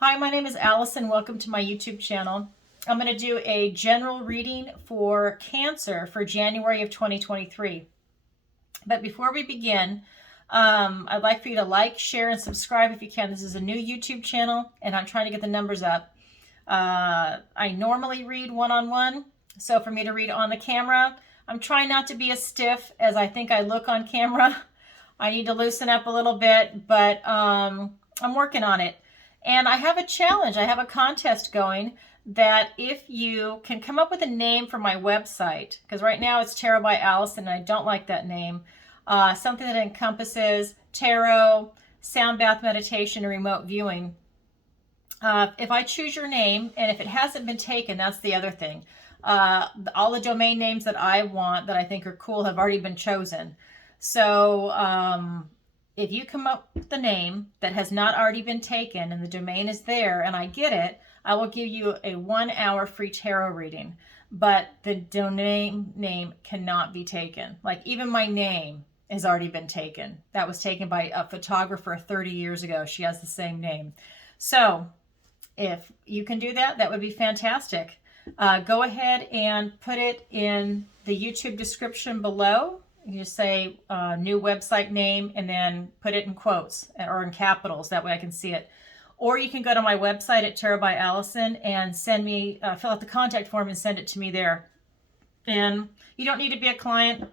Hi, my name is Allison. Welcome to my YouTube channel. I'm going to do a general reading for Cancer for January of 2023. But before we begin, I'd like for you to like, share, and subscribe if you can. This is a new YouTube channel, and I'm trying to get the numbers up. I normally read one-on-one, so for me to read on the camera, I'm trying not to be as stiff as I think I look on camera. I need to loosen up a little bit, but I'm working on it. And I have a challenge. I have a contest going that if you can come up with a name for my website, because right now it's Tarot by Allison, and I don't like that name, something that encompasses tarot, sound bath meditation, and remote viewing. If I choose your name, and if it hasn't been taken, that's the other thing. All the domain names that I want, that I think are cool, have already been chosen. So if you come up with the name that has not already been taken and the domain is there and I get it, I will give you a 1-hour free tarot reading. But the domain name cannot be taken. Like even my name has already been taken. That was taken by a photographer 30 years ago. She has the same name. So if you can do that, that would be fantastic. Go ahead and put it in the YouTube description below. You just say new website name and then put it in quotes or in capitals. That way I can see it. Or you can go to my website at Tarot by Allison and send me, fill out the contact form and send it to me there. And you don't need to be a client.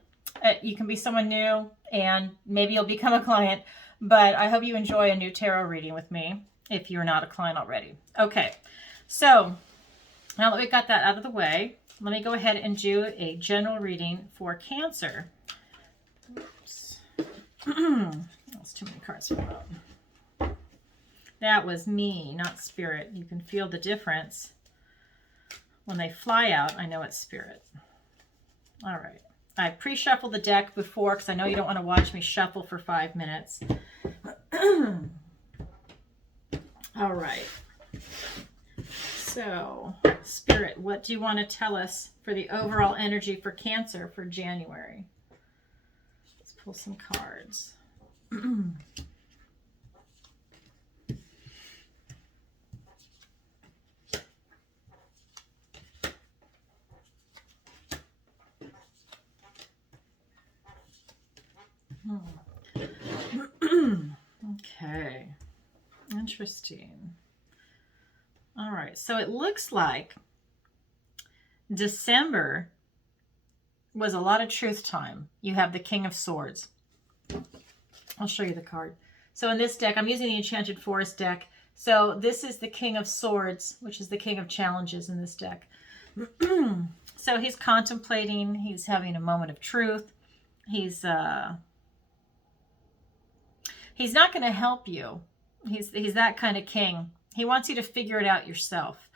You can be someone new and maybe you'll become a client. But I hope you enjoy a new tarot reading with me if you're not a client already. Okay, so now that we've got that out of the way, let me go ahead and do a general reading for Cancer. Oops. That's too many cards for that. That was me, not spirit. You can feel the difference. When they fly out, I know it's spirit. All right. I pre-shuffled the deck before because I know you don't want to watch me shuffle for 5 minutes. All right. So, Spirit, what do you want to tell us for the overall energy for Cancer for January? Let's pull some cards. Okay. Interesting. All right. So it looks like December was a lot of truth time. You have the King of Swords. I'll show you the card. So in this deck, I'm using the Enchanted Forest deck. So this is the King of Swords, which is the King of Challenges in this deck. So he's contemplating. He's having a moment of truth. He's not going to help you. He's that kind of king. He wants you to figure it out yourself.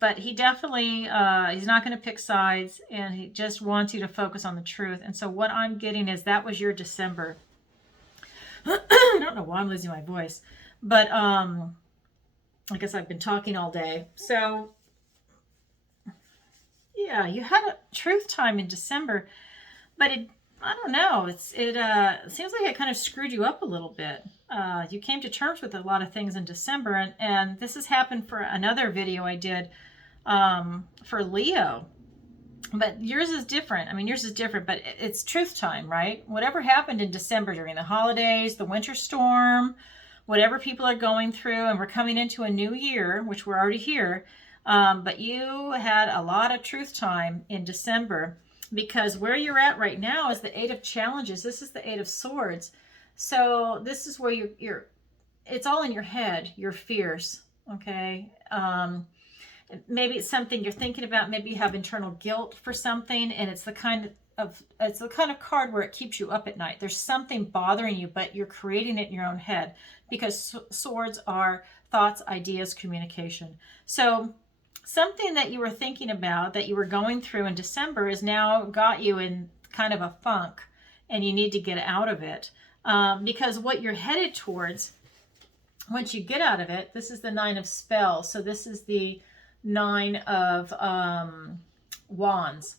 But he definitely, he's not going to pick sides, and he just wants you to focus on the truth. And so what I'm getting is that was your December. I don't know why I'm losing my voice, but I guess I've been talking all day. So yeah, you had a truth time in December, but I don't know. It seems like it kind of screwed you up a little bit. You came to terms with a lot of things in December, and this has happened for another video I did for Leo. But yours is different. I mean, yours is different, but it's truth time, right? Whatever happened in December during the holidays, the winter storm, whatever people are going through, and we're coming into a new year, which we're already here, but you had a lot of truth time in December. Because where you're at right now is the Eight of Challenges. This is the Eight of Swords. So this is where you're it's all in your head, your fears, okay? Maybe it's something you're thinking about. Maybe you have internal guilt for something, and it's the kind of card where it keeps you up at night. There's something bothering you, but you're creating it in your own head because swords are thoughts, ideas, communication. So something that you were thinking about, that you were going through in December, has now got you in kind of a funk, and you need to get out of it. Because what you're headed towards, once you get out of it, this is the Nine of Spells. So this is the Nine of Wands.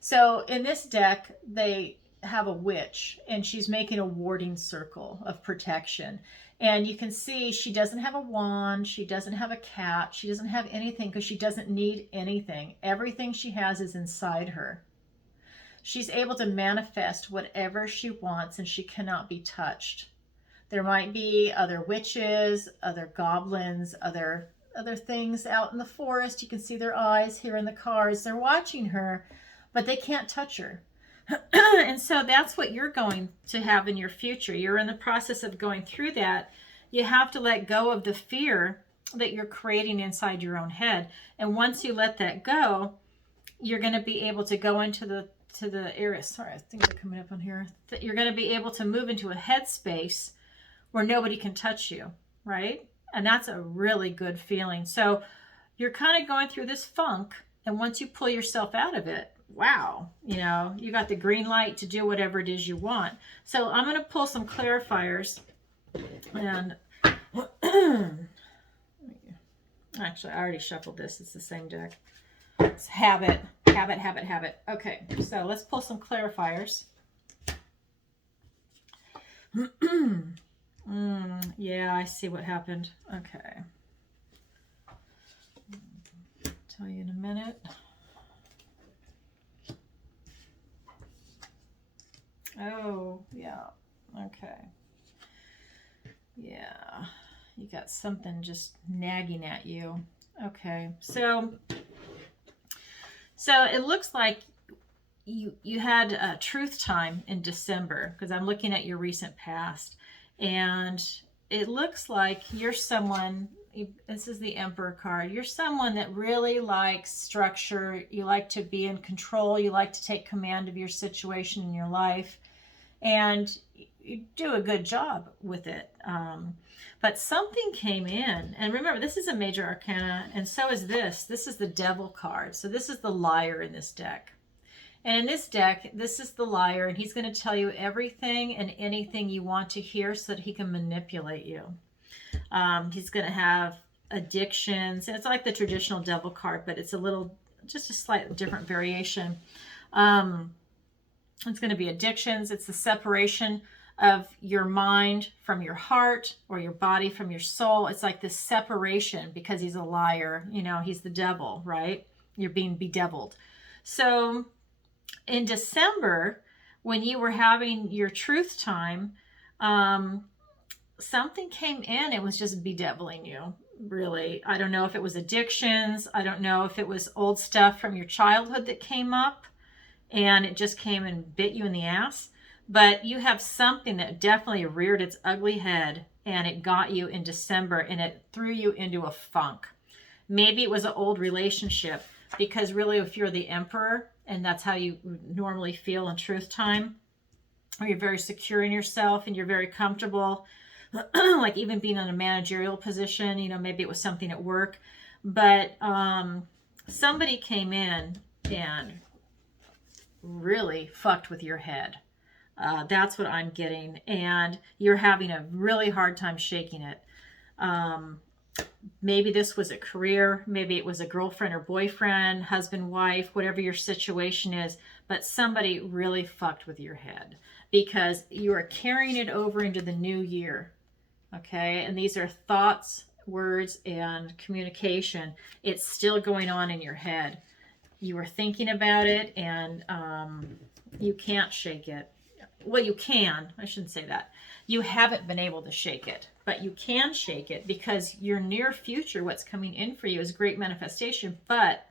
So in this deck, they have a witch, and she's making a warding circle of protection. And you can see she doesn't have a wand, she doesn't have a cat, she doesn't have anything because she doesn't need anything. Everything she has is inside her. She's able to manifest whatever she wants, and she cannot be touched. There might be other witches, other goblins, other things out in the forest. You can see their eyes here in the cards. They're watching her, but they can't touch her. And so that's what you're going to have in your future. You're in the process of going through that. You have to let go of the fear that you're creating inside your own head. And once you let that go, you're going to be able to go into the area. Sorry, I think they're coming up on here. You're going to be able to move into a headspace where nobody can touch you, right? And that's a really good feeling. So you're kind of going through this funk, and once you pull yourself out of it, wow, you know, you got the green light to do whatever it is you want. So I'm going to pull some clarifiers, and actually I already shuffled this. It's the same deck. It's habit. Okay, so let's pull some clarifiers. Yeah, I see what happened. Okay. Tell you in a minute. Oh, yeah. Okay. Yeah. You got something just nagging at you. Okay. So it looks like you had a truth time in December, because I'm looking at your recent past, and it looks like you're someone, this is the Emperor card, you're someone that really likes structure, you like to be in control, you like to take command of your situation in your life, and you do a good job with it. But something came in, and remember, this is a major arcana, and so is this. This is the Devil card. So this is the liar in this deck. And in this deck, this is the liar, and he's going to tell you everything and anything you want to hear so that he can manipulate you. He's going to have addictions. It's like the traditional Devil card, but it's just a slight different variation. It's going to be addictions. It's the separation of your mind from your heart, or your body from your soul. It's like this separation, because he's a liar. You know, he's the devil, right? You're being bedeviled. So in December, when you were having your truth time, something came in. It was just bedeviling you, really. I don't know if it was addictions. I don't know if it was old stuff from your childhood that came up, and it just came and bit you in the ass. But you have something that definitely reared its ugly head, and it got you in December, and it threw you into a funk. Maybe it was an old relationship, because really, if you're the Emperor, and that's how you normally feel in truth time, or you're very secure in yourself and you're very comfortable, like even being in a managerial position, you know, maybe it was something at work, but somebody came in and really fucked with your head. That's what I'm getting. And you're having a really hard time shaking it. Maybe this was a career. Maybe it was a girlfriend or boyfriend, husband, wife, whatever your situation is. But somebody really fucked with your head, because you are carrying it over into the new year. Okay. And these are thoughts, words, and communication. It's still going on in your head. You were thinking about it, and you can't shake it. Well, you can. I shouldn't say that. You haven't been able to shake it, but you can shake it, because your near future, what's coming in for you, is great manifestation, but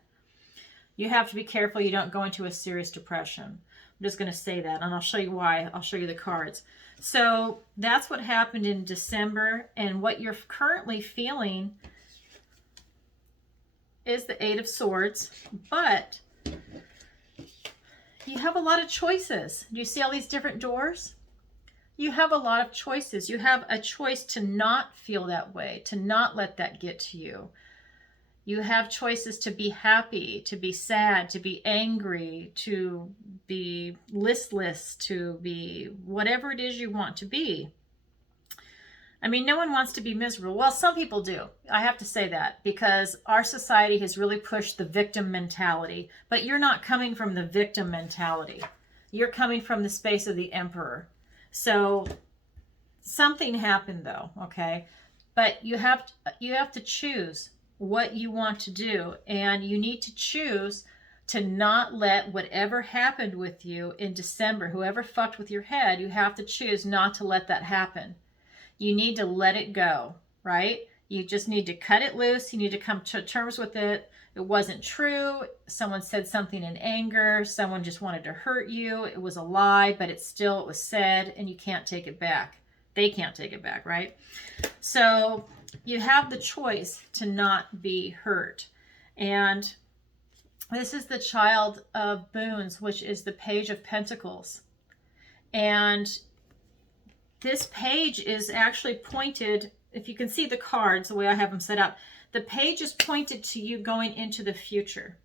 you have to be careful you don't go into a serious depression. I'm just going to say that, and I'll show you why. I'll show you the cards. So that's what happened in December, and what you're currently feeling is the Eight of Swords, but you have a lot of choices. Do you see all these different doors? You have a lot of choices. You have a choice to not feel that way, to not let that get to you. You have choices to be happy, to be sad, to be angry, to be listless, to be whatever it is you want to be. I mean, no one wants to be miserable. Well, some people do. I have to say that, because our society has really pushed the victim mentality, but you're not coming from the victim mentality. You're coming from the space of the Emperor. So something happened though, okay? But you have to choose what you want to do, and you need to choose to not let whatever happened with you in December, whoever fucked with your head, you have to choose not to let that happen. You need to let it go, right? You just need to cut it loose. You need to come to terms with it. It wasn't true. Someone said something in anger. Someone just wanted to hurt you. It was a lie, but it was said, and you can't take it back. They can't take it back, right? So you have the choice to not be hurt. And this is the Child of Boons, which is the Page of Pentacles. And this page is actually pointed, if you can see the cards, the way I have them set up, the page is pointed to you going into the future.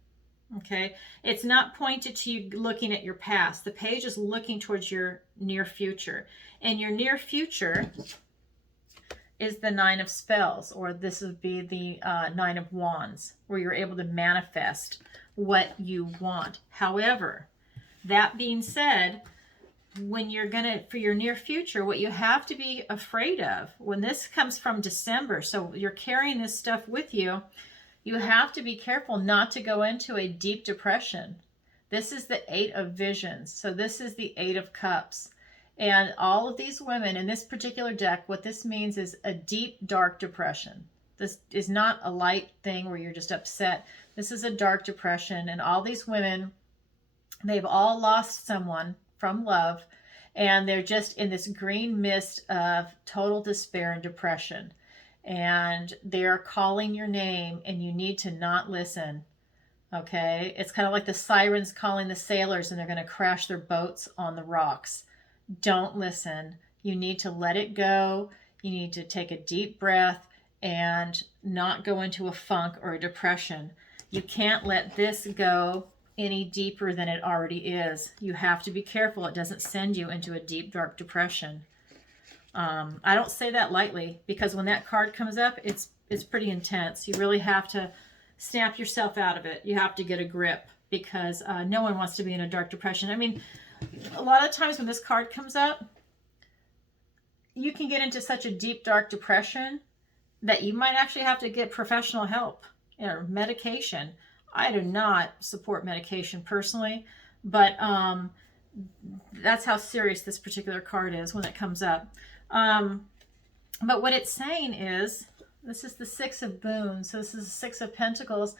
Okay? It's not pointed to you looking at your past. The page is looking towards your near future. And your near future is the Nine of Spells, or this would be the Nine of Wands, where you're able to manifest what you want. However, that being said, when you're gonna, for your near future, what you have to be afraid of, when this comes from December, so you're carrying this stuff with you, you have to be careful not to go into a deep depression. This is the Eight of Visions. So this is the Eight of Cups. And all of these women in this particular deck, what this means is a deep, dark depression. This is not a light thing where you're just upset. This is a dark depression. And all these women, they've all lost someone from love. And they're just in this green mist of total despair and depression. And they're calling your name, and you need to not listen. Okay? It's kind of like the sirens calling the sailors, and they're going to crash their boats on the rocks. Don't listen. You need to let it go. You need to take a deep breath and not go into a funk or a depression. You can't let this go any deeper than it already is. You have to be careful it doesn't send you into a deep, dark depression. I don't say that lightly, because when that card comes up, it's pretty intense. You really have to snap yourself out of it. You have to get a grip, because no one wants to be in a dark depression. I mean, a lot of times when this card comes up, you can get into such a deep, dark depression that you might actually have to get professional help or medication. I do not support medication personally, but that's how serious this particular card is when it comes up. But what it's saying is, this is the Six of Boons, so this is the Six of Pentacles.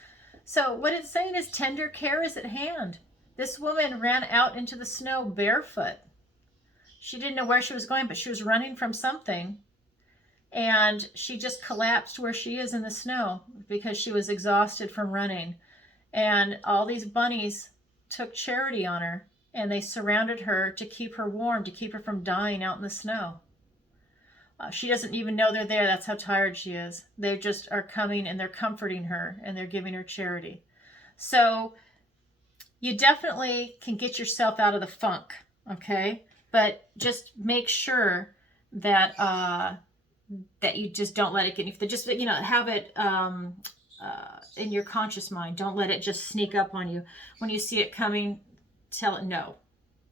So what it's saying is tender care is at hand. This woman ran out into the snow barefoot. She didn't know where she was going, but she was running from something. And she just collapsed where she is in the snow because she was exhausted from running. And all these bunnies took charity on her, and they surrounded her to keep her warm, to keep her from dying out in the snow. She doesn't even know they're there. That's how tired she is. They just are coming, and they're comforting her, and they're giving her charity. So you definitely can get yourself out of the funk, okay? But just make sure that that you just don't let it get you. Just, you know, have it in your conscious mind. Don't let it just sneak up on you. When you see it coming, tell it, no,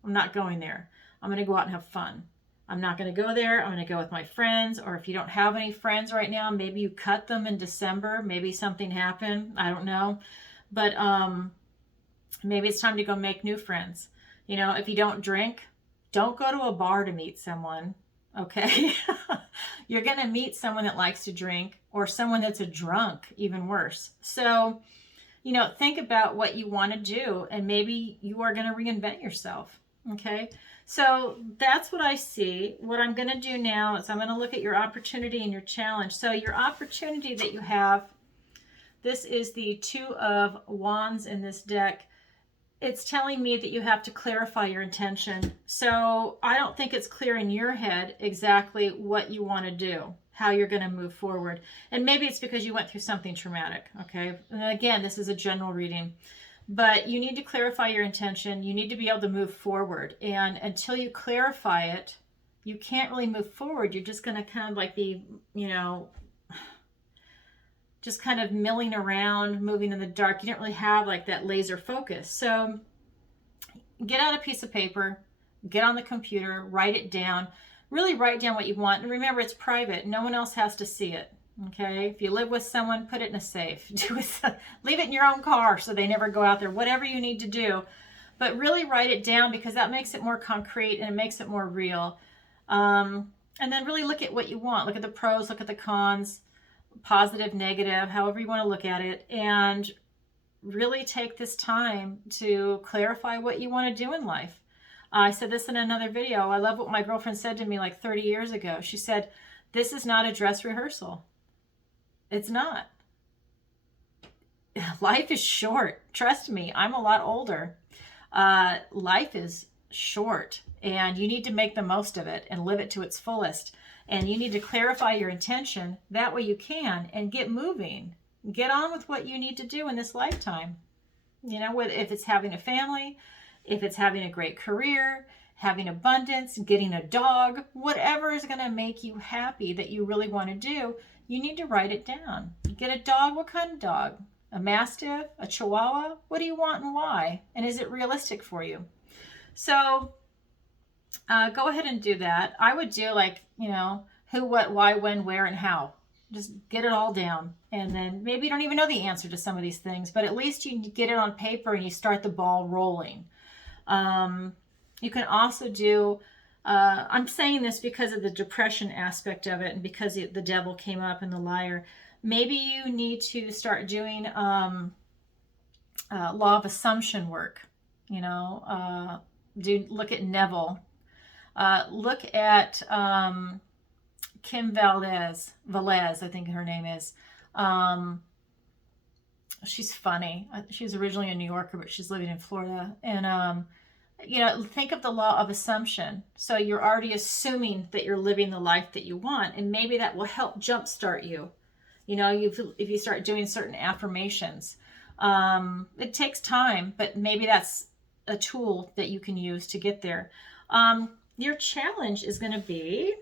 I'm not going there. I'm going to go out and have fun. I'm not going to go there. I'm going to go with my friends. Or if you don't have any friends right now, maybe you cut them in December. Maybe something happened. I don't know. But maybe it's time to go make new friends. You know, if you don't drink, don't go to a bar to meet someone. Okay? You're going to meet someone that likes to drink, or someone that's a drunk, even worse. So, you know, think about what you want to do, and maybe you are going to reinvent yourself. Okay? So that's what I see. What I'm going to do now is I'm going to look at your opportunity and your challenge. So your opportunity that you have, this is the Two of Wands in this deck. It's telling me that you have to clarify your intention. So I don't think it's clear in your head exactly what you want to do, how you're going to move forward. And maybe it's because you went through something traumatic, okay? And again, this is a general reading. But you need to clarify your intention. You need to be able to move forward. And until you clarify it, you can't really move forward. You're just going to kind of like be, you know, just kind of milling around, moving in the dark. You don't really have like that laser focus. So get out a piece of paper, get on the computer, write it down, really write down what you want. And remember, it's private. No one else has to see it. Okay. If you live with someone, put it in a safe. Leave it in your own car so they never go out there, whatever you need to do. But really write it down, because that makes it more concrete and it makes it more real. And then really look at what you want. Look at the pros, look at the cons, positive, negative, however you want to look at it. And really take this time to clarify what you want to do in life. I said this in another video. I love what my girlfriend said to me like 30 years ago. She said, this is not a dress rehearsal. It's not. Life is short. Trust me, I'm a lot older. Life is short, and you need to make the most of it and live it to its fullest. And you need to clarify your intention. That way you can, and get moving. Get on with what you need to do in this lifetime. You know, if it's having a family, if it's having a great career, having abundance, getting a dog, whatever is going to make you happy that you really want to do, you need to write it down. Get a dog. What kind of dog? A Mastiff? A Chihuahua? What do you want and why? And is it realistic for you? So go ahead and do that. I would do like, you know, who, what, why, when, where, and how. Just get it all down. And then maybe you don't even know the answer to some of these things, but at least you get it on paper and you start the ball rolling. You can also do, I'm saying this because of the depression aspect of it, and because the devil came up and the liar. Maybe you need to start doing law of assumption work. You know, look at Neville. Look at Kim Velez, I think her name is. She's funny. She's originally a New Yorker, but she's living in Florida. And, you know, think of the law of assumption. So you're already assuming that you're living the life that you want, and maybe that will help jumpstart you. You know, if you start doing certain affirmations. It takes time, but maybe that's a tool that you can use to get there. Your challenge is going to be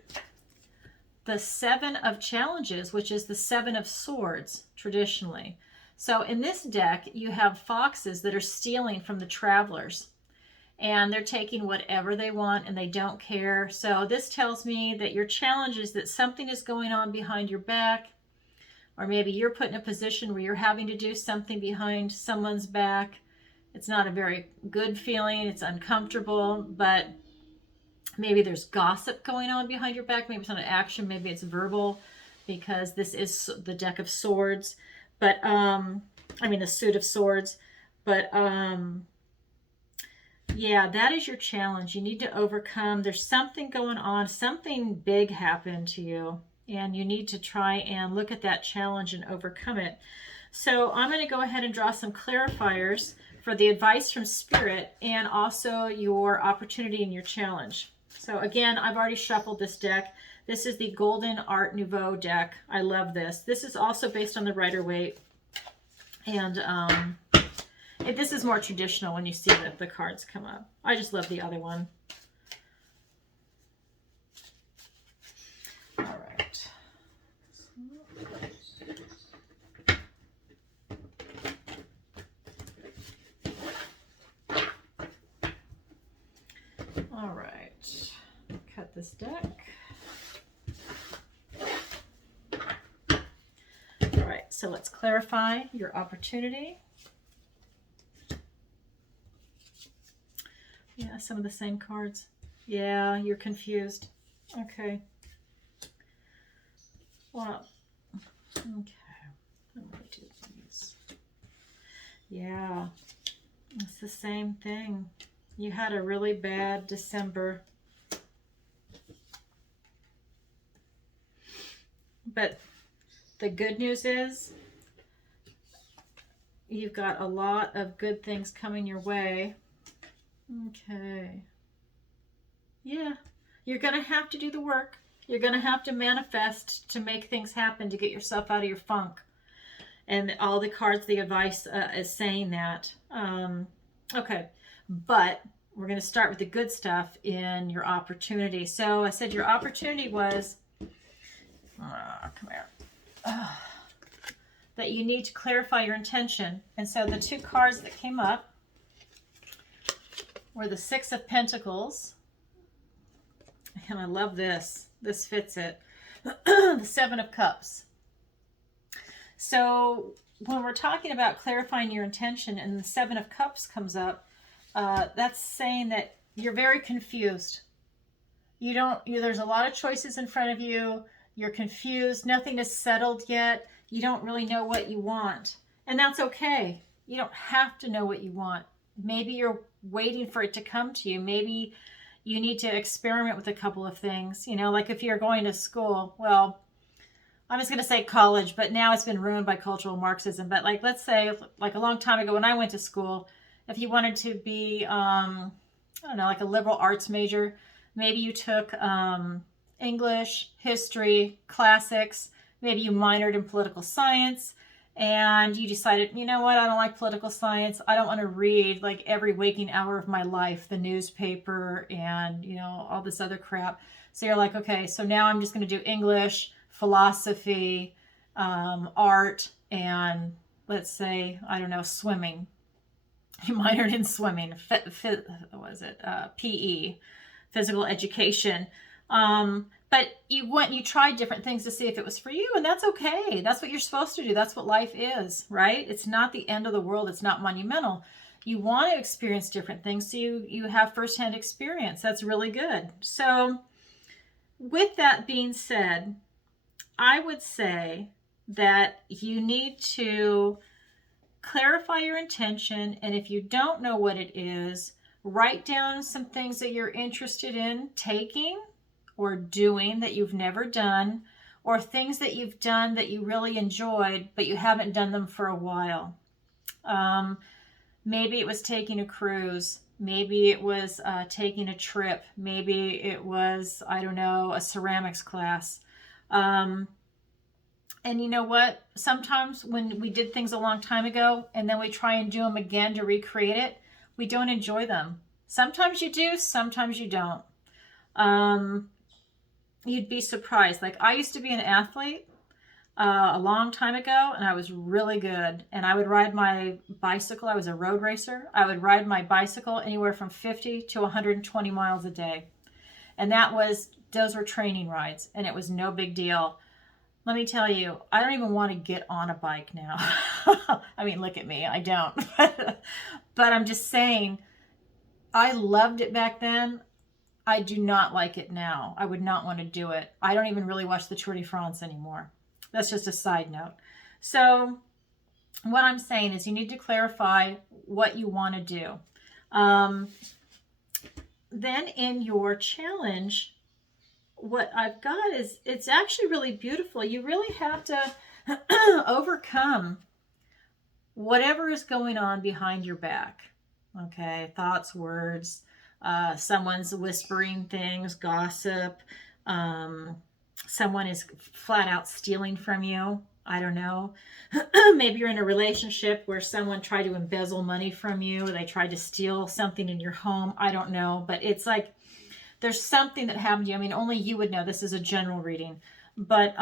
the 7 of Challenges, which is the 7 of Swords traditionally. So in this deck, you have foxes that are stealing from the travelers, and they're taking whatever they want and they don't care. So this tells me that your challenge is that something is going on behind your back, or maybe you're put in a position where you're having to do something behind someone's back. It's not a very good feeling. It's uncomfortable, but maybe there's gossip going on behind your back. Maybe it's not an action. Maybe it's verbal, because this is the deck of swords. But, I mean, the suit of swords. But, yeah, that is your challenge. You need to overcome. There's something going on. Something big happened to you, and you need to try and look at that challenge and overcome it. So I'm going to go ahead and draw some clarifiers for the advice from Spirit, and also your opportunity and your challenge. So again, I've already shuffled this deck. This is the Golden Art Nouveau deck. I love this. This is also based on the Rider-Waite. And this is more traditional when you see the cards come up. I just love the other one. All right. All right. Cut this deck. All right, so let's clarify your opportunity. Yeah, some of the same cards. Yeah, you're confused. Okay. Well, okay. Let me do these. Yeah, it's the same thing. You had a really bad December. But the good news is you've got a lot of good things coming your way. Okay. Yeah. You're going to have to do the work. You're going to have to manifest to make things happen, to get yourself out of your funk. And all the cards, the advice is saying that. Okay. But we're going to start with the good stuff in your opportunity. So I said your opportunity was, come here, that you need to clarify your intention. And so the two cards that came up, or the Six of Pentacles. And I love this. This fits it. The Seven of Cups. So when we're talking about clarifying your intention and the Seven of Cups comes up, that's saying that you're very confused. There's a lot of choices in front of you. You're confused. Nothing is settled yet. You don't really know what you want. And that's okay. You don't have to know what you want. Maybe you're waiting for it to come to you. Maybe you need to experiment with a couple of things. Like if you're going to school, well, I'm just going to say college, but now it's been ruined by cultural Marxism. But like, let's say like a long time ago when I went to school, if you wanted to be, I don't know, like a liberal arts major, maybe you took English, history, classics, maybe you minored in political science, and you decided, you know what, I don't like political science. I don't want to read like every waking hour of my life, the newspaper and, all this other crap. So you're like, okay, so now I'm just going to do English, philosophy, art, and let's say, I don't know, swimming. You minored in swimming. What was it? PE, physical education. But you tried different things to see if it was for you, and that's okay. That's what you're supposed to do. That's what life is, right? It's not the end of the world. It's not monumental. You want to experience different things, so you have firsthand experience. That's really good. So with that being said, I would say that you need to clarify your intention, and if you don't know what it is, write down some things that you're interested in taking or doing that you've never done, or things that you've done that you really enjoyed, but you haven't done them for a while. Maybe it was taking a cruise. Maybe it was taking a trip. Maybe it was, I don't know, a ceramics class. And you know what? Sometimes when we did things a long time ago and then we try and do them again to recreate it, we don't enjoy them. Sometimes you do, sometimes you don't. You'd be surprised. Like I used to be an athlete a long time ago, and I was really good. And I would ride my bicycle. I was a road racer. I would ride my bicycle anywhere from 50 to 120 miles a day. And those were training rides, and it was no big deal. Let me tell you, I don't even want to get on a bike now. I mean, look at me. I don't. But I'm just saying, I loved it back then. I do not like it now. I would not want to do it. I don't even really watch the Tour de France anymore. That's just a side note. So what I'm saying is you need to clarify what you want to do. Then in your challenge, what I've got is, it's actually really beautiful. You really have to overcome whatever is going on behind your back. Okay, thoughts, words, someone's whispering things, gossip, someone is flat out stealing from you. I don't know. Maybe you're in a relationship where someone tried to embezzle money from you, or they tried to steal something in your home. I don't know, but it's like there's something that happened to you. I mean, only you would know. This is a general reading. But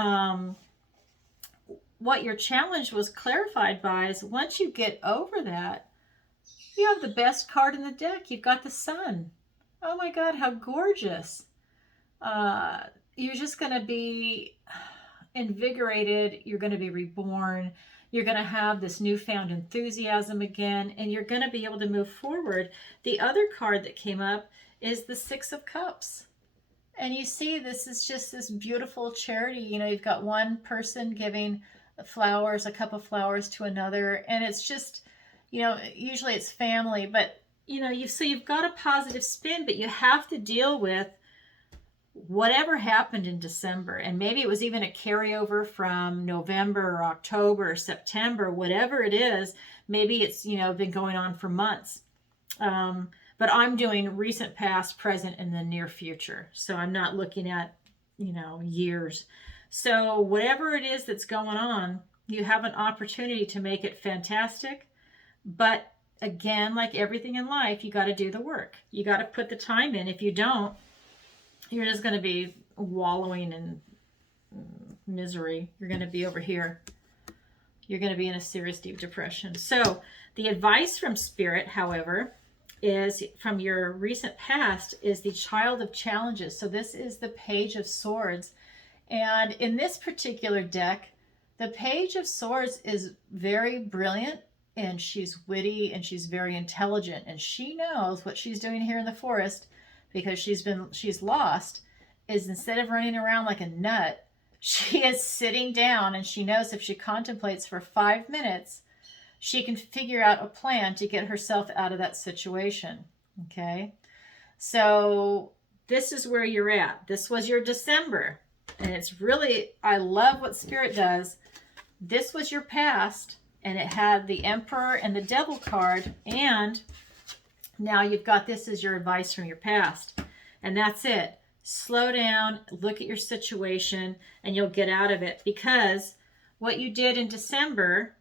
what your challenge was clarified by is once you get over that, you have the best card in the deck. You've got the Sun. Oh my God, how gorgeous. You're just going to be invigorated. You're going to be reborn. You're going to have this newfound enthusiasm again, and you're going to be able to move forward. The other card that came up is the Six of Cups. And you see, this is just this beautiful charity. You've got one person giving flowers, a cup of flowers to another, and it's just, usually it's family, but you've got a positive spin, but you have to deal with whatever happened in December. And maybe it was even a carryover from November or October or September, whatever it is. Maybe it's, been going on for months. But I'm doing recent, past, present, and the near future. So I'm not looking at, years. So whatever it is that's going on, you have an opportunity to make it fantastic. But again, like everything in life, you got to do the work. You got to put the time in. If you don't, you're just going to be wallowing in misery. You're going to be over here. You're going to be in a serious deep depression. So the advice from Spirit, however, is from your recent past is the Child of Challenges. So this is the Page of Swords. And in this particular deck, the Page of Swords is very brilliant, and she's witty, and she's very intelligent, and she knows what she's doing here in the forest, because she's lost, is instead of running around like a nut, she is sitting down, and she knows if she contemplates for 5 minutes, she can figure out a plan to get herself out of that situation. Okay? So this is where you're at. This was your December. And it's really, I love what Spirit does. This was your past, and it had the Emperor and the Devil card, and now you've got this as your advice from your past. And that's it. Slow down, look at your situation, and you'll get out of it. Because what you did in December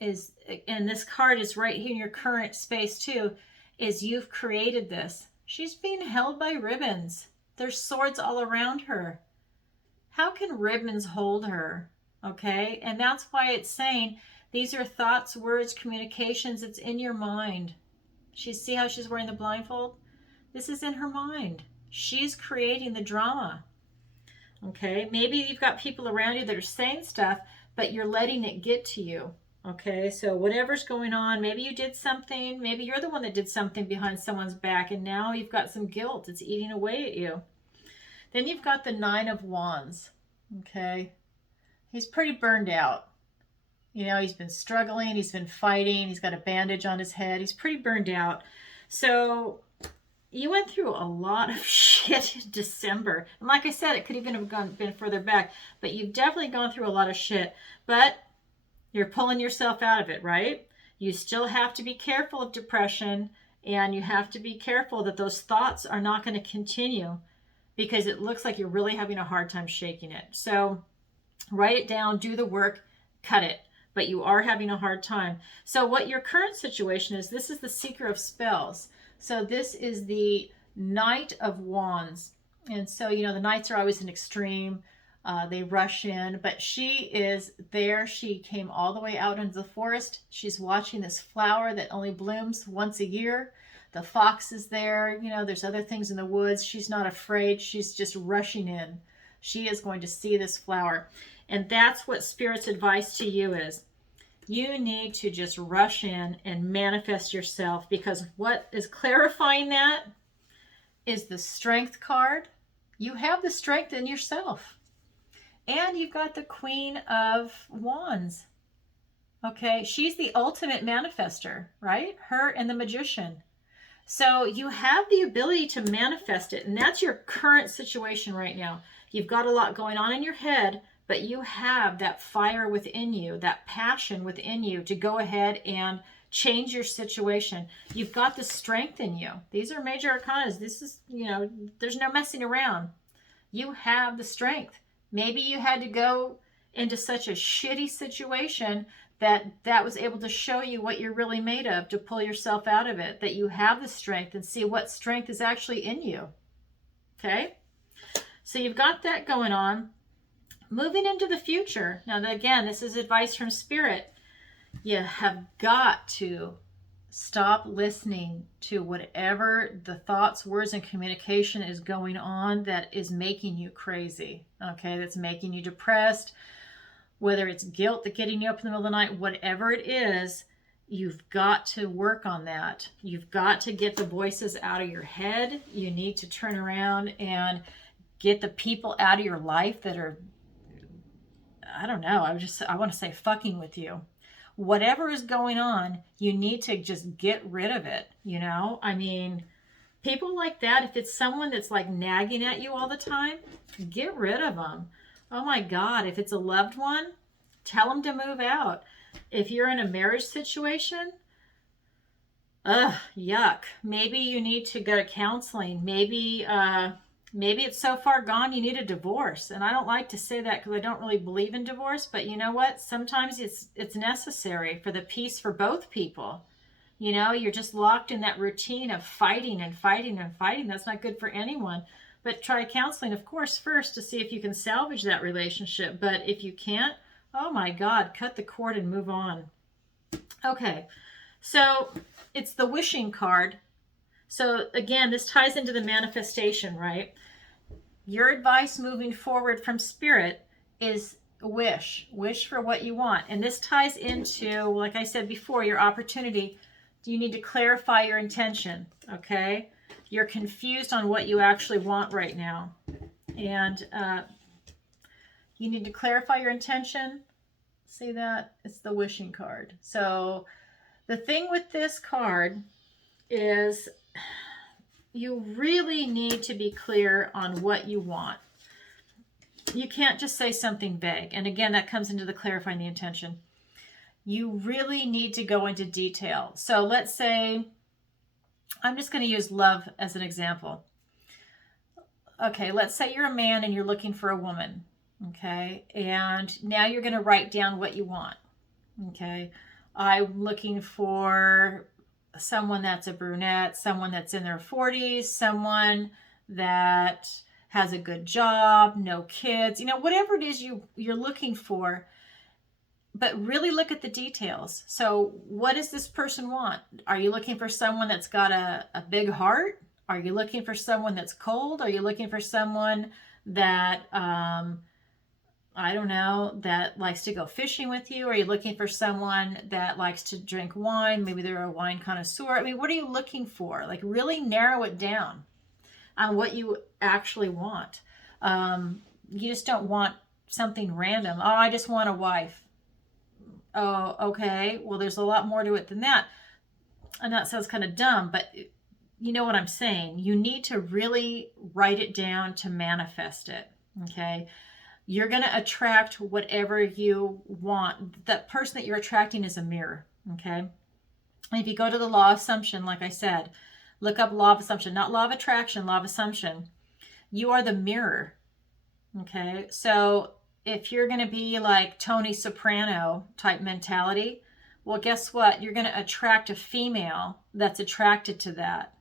is, and this card is right here in your current space too, is you've created this. She's being held by ribbons. There's swords all around her. How can ribbons hold her? Okay, and that's why it's saying these are thoughts, words, communications. It's in your mind. See how she's wearing the blindfold? This is in her mind. She's creating the drama. Okay, maybe you've got people around you that are saying stuff, but you're letting it get to you. Okay, so whatever's going on, maybe you did something, maybe you're the one that did something behind someone's back, and now you've got some guilt. It's eating away at you. Then you've got the Nine of Wands. Okay, he's pretty burned out. You know, he's been struggling, he's been fighting, he's got a bandage on his head, he's pretty burned out. So you went through a lot of shit in December. And like I said, it could even have been further back, but you've definitely gone through a lot of shit. But you're pulling yourself out of it, right? You still have to be careful of depression, and you have to be careful that those thoughts are not going to continue, because it looks like you're really having a hard time shaking it. So write it down, do the work, cut it. But you are having a hard time. So what your current situation is, this is the Seeker of Spells. So this is the Knight of Wands. And so, you know, the knights are always an extreme. They rush in, but she is there. She came all the way out into the forest. She's watching this flower that only blooms once a year. The fox is there. You know, there's other things in the woods. She's not afraid. She's just rushing in. She is going to see this flower. And that's what Spirit's advice to you is. You need to just rush in and manifest yourself, because what is clarifying that is the Strength card. You have the strength in yourself. And you've got the Queen of Wands. Okay, she's the ultimate manifester, right? Her and the Magician. So you have the ability to manifest it, and that's your current situation right now. You've got a lot going on in your head, but you have that fire within you, that passion within you to go ahead and change your situation. You've got the strength in you. These are major arcana. This is, you know, there's no messing around. You have the strength. Maybe you had to go into such a shitty situation that was able to show you what you're really made of, to pull yourself out of it, that you have the strength, and see what strength is actually in you. Okay? So you've got that going on. Moving into the future. Now, again, this is advice from Spirit. You have got to stop listening to whatever the thoughts, words, and communication is going on that is making you crazy. Okay, that's making you depressed. Whether it's guilt that's getting you up in the middle of the night, whatever it is, you've got to work on that. You've got to get the voices out of your head. You need to turn around and get the people out of your life that are, I don't know, I want to say fucking with you. Whatever is going on, you need to just get rid of it, you know? I mean, people like that, if it's someone that's like nagging at you all the time, get rid of them. Oh my God, if it's a loved one, tell them to move out. If you're in a marriage situation, yuck. Maybe you need to go to counseling. Maybe it's so far gone you need a divorce. And I don't like to say that because I don't really believe in divorce, but you know what? Sometimes it's necessary for the peace for both people. You know, you're just locked in that routine of fighting and fighting and fighting. That's not good for anyone. But try counseling, of course, first to see if you can salvage that relationship. But if you can't, oh my God, cut the cord and move on. Okay, so it's the Wishing card. So again, this ties into the manifestation, right? Your advice moving forward from Spirit is wish for what you want. And this ties into, like I said before, your opportunity. You need to clarify your intention. Okay, you're confused on what you actually want right now, and you need to clarify your intention. See that? It's the wishing card. So the thing with this card is you really need to be clear on what you want. You can't just say something vague. And again, that comes into the clarifying the intention. You really need to go into detail. So let's say, I'm just going to use love as an example. Okay, let's say you're a man and you're looking for a woman. Okay, and now you're going to write down what you want. Okay, I'm looking for someone that's a brunette, someone that's in their 40s, someone that has a good job, no kids, whatever it is you're looking for. But really look at the details. So what does this person want? Are you looking for someone that's got a big heart? Are you looking for someone that's cold? Are you looking for someone that, I don't know, that likes to go fishing with you? Are you looking for someone that likes to drink wine? Maybe they're a wine connoisseur. I mean, what are you looking for? Like, really narrow it down on what you actually want. You just don't want something random. Oh, I just want a wife. Oh, okay. Well, there's a lot more to it than that. And that sounds kind of dumb, but you know what I'm saying. You need to really write it down to manifest it. Okay. You're going to attract whatever you want. That person that you're attracting is a mirror. Okay. And if you go to the law of assumption, like I said, look up law of assumption, not law of attraction, law of assumption. You are the mirror. Okay. So if you're going to be like Tony Soprano type mentality, well, guess what? You're going to attract a female that's attracted to that.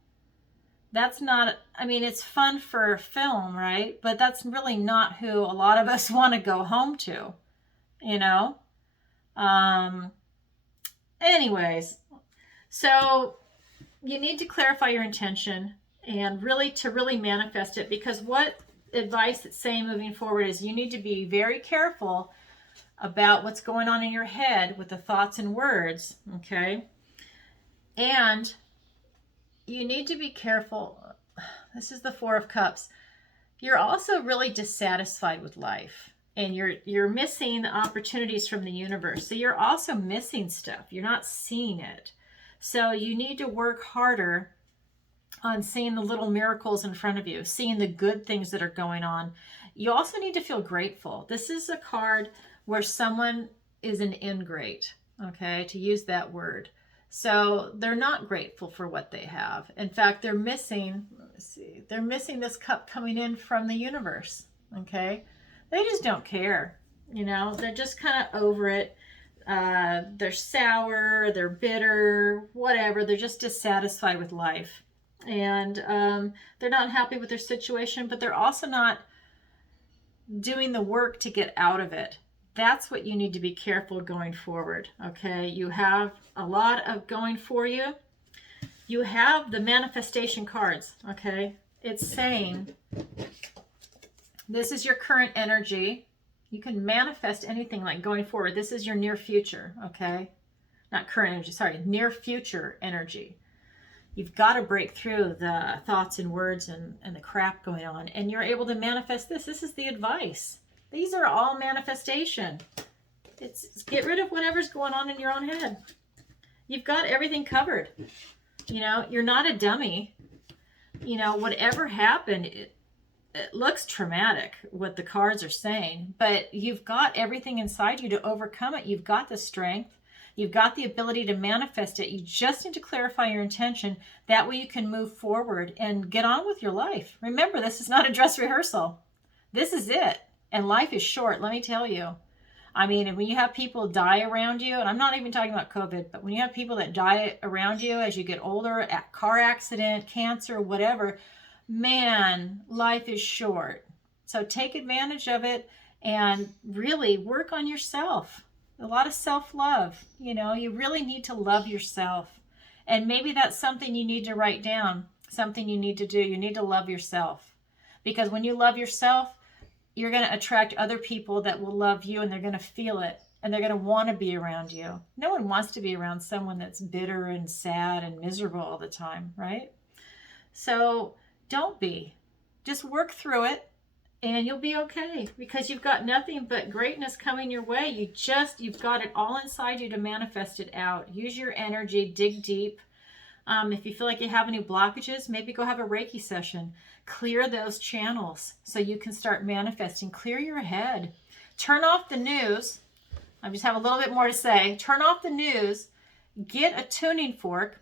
That's not, I mean, it's fun for film, right? But that's really not who a lot of us want to go home to, you know? Anyways, so you need to clarify your intention and really manifest it, because what advice it's saying moving forward is you need to be very careful about what's going on in your head with the thoughts and words, okay? And you need to be careful. This is the Four of Cups. You're also really dissatisfied with life, and you're missing the opportunities from the universe. So you're also missing stuff. You're not seeing it. So you need to work harder on seeing the little miracles in front of you, seeing the good things that are going on. You also need to feel grateful. This is a card where someone is an ingrate, okay, to use that word. So they're not grateful for what they have. In fact, they're missing, they're missing this cup coming in from the universe, okay? They just don't care, they're just kind of over it. They're sour, they're bitter, whatever. They're just dissatisfied with life. And they're not happy with their situation, but they're also not doing the work to get out of it. That's what you need to be careful going forward, okay? You have a lot of going for you. You have the manifestation cards, okay? It's saying this is your current energy. You can manifest anything like going forward. This is your near future, okay? Not current energy, sorry, near future energy. You've got to break through the thoughts and words and the crap going on, and you're able to manifest this. This is the advice. These are all manifestation. It's get rid of whatever's going on in your own head. You've got everything covered. You're not a dummy. Whatever happened, it looks traumatic, what the cards are saying, but you've got everything inside you to overcome it. You've got the strength. You've got the ability to manifest it. You just need to clarify your intention. That way you can move forward and get on with your life. Remember, this is not a dress rehearsal. This is it. And life is short, let me tell you. I mean, when you have people die around you, and I'm not even talking about COVID, but when you have people that die around you as you get older, at car accident, cancer, whatever, man, life is short. So take advantage of it and really work on yourself. A lot of self-love. You really need to love yourself. And maybe that's something you need to write down. something you need to do. You need to love yourself, because when you love yourself, you're going to attract other people that will love you, and they're going to feel it, and they're going to want to be around you. No one wants to be around someone that's bitter and sad and miserable all the time, right? So don't be. Just work through it, and you'll be okay, because you've got nothing but greatness coming your way. You've got it all inside you to manifest it out. Use your energy, dig deep. If you feel like you have any blockages, maybe go have a Reiki session. Clear those channels so you can start manifesting. Clear your head. Turn off the news. I just have a little bit more to say. Turn off the news. Get a tuning fork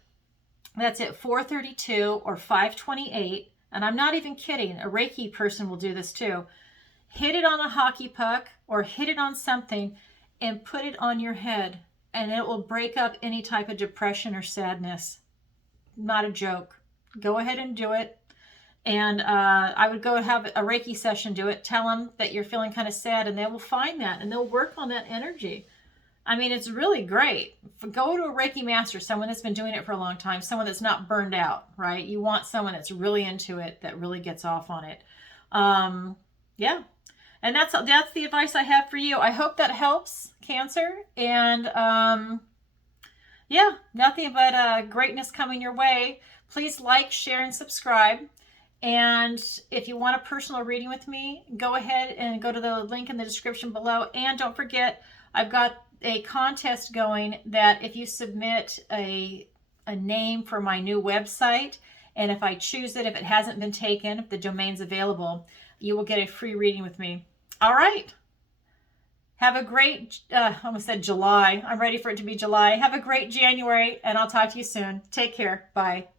that's at 432 or 528. And I'm not even kidding. A Reiki person will do this too. Hit it on a hockey puck or hit it on something and put it on your head. And it will break up any type of depression or sadness. Not a joke. Go ahead and do it. And I would go have a Reiki session, do it. Tell them that you're feeling kind of sad, and they will find that, and they'll work on that energy. I mean, it's really great. Go to a Reiki master, someone that's been doing it for a long time, someone that's not burned out, right? You want someone that's really into it, that really gets off on it. Yeah. And that's the advice I have for you. I hope that helps, Cancer. And yeah, nothing but greatness coming your way. Please like, share, and subscribe. And if you want a personal reading with me, go ahead and go to the link in the description below. And don't forget, I've got a contest going that if you submit a name for my new website, and if I choose it, if it hasn't been taken, if the domain's available, you will get a free reading with me. All right. Have a great, I almost said July. I'm ready for it to be July. Have a great January, and I'll talk to you soon. Take care. Bye.